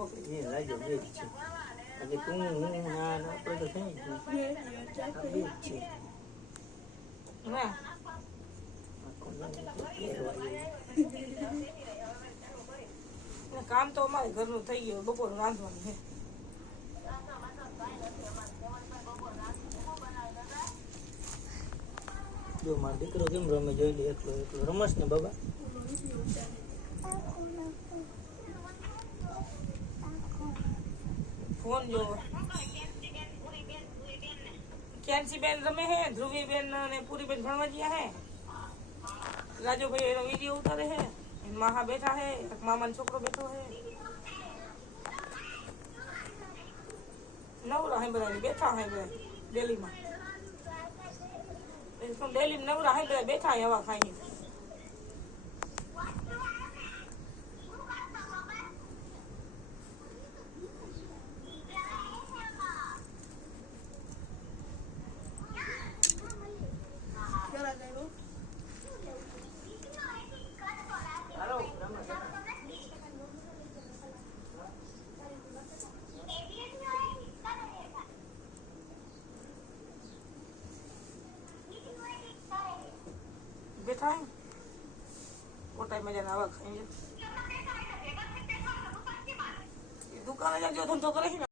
એ લાગ્યો બે જ છે આજે તું હું ના આપણે તો થઈ ગયું બે જ છે ના કામ તો અમારે ઘરનું થઈ ગયું બપોર રાંધવાનું છે જો મારો દીકરો કેમ રમે જોઈ લે એકલો એકલો રમસ ને બાબા ફોન જો કેન્સી બેન રમે હે ધ્રુવી બેન ને પૂરી બેન ભણવા ગયા હે રાજુ ભાઈ એનો વિડીયો ઉતારે હે માહા બેઠા હે એક મામાનો છોકરો બેઠો હે નવરા હે બધા બેઠા હે બધા દિલ્હીમાં ડેલી નવરા હે બધા બેઠા હે હવા ખાઈને બેઠા હે પોતાઈ મજાના હવા ખાઈને દુકાને જાજો ધંધો કરે છે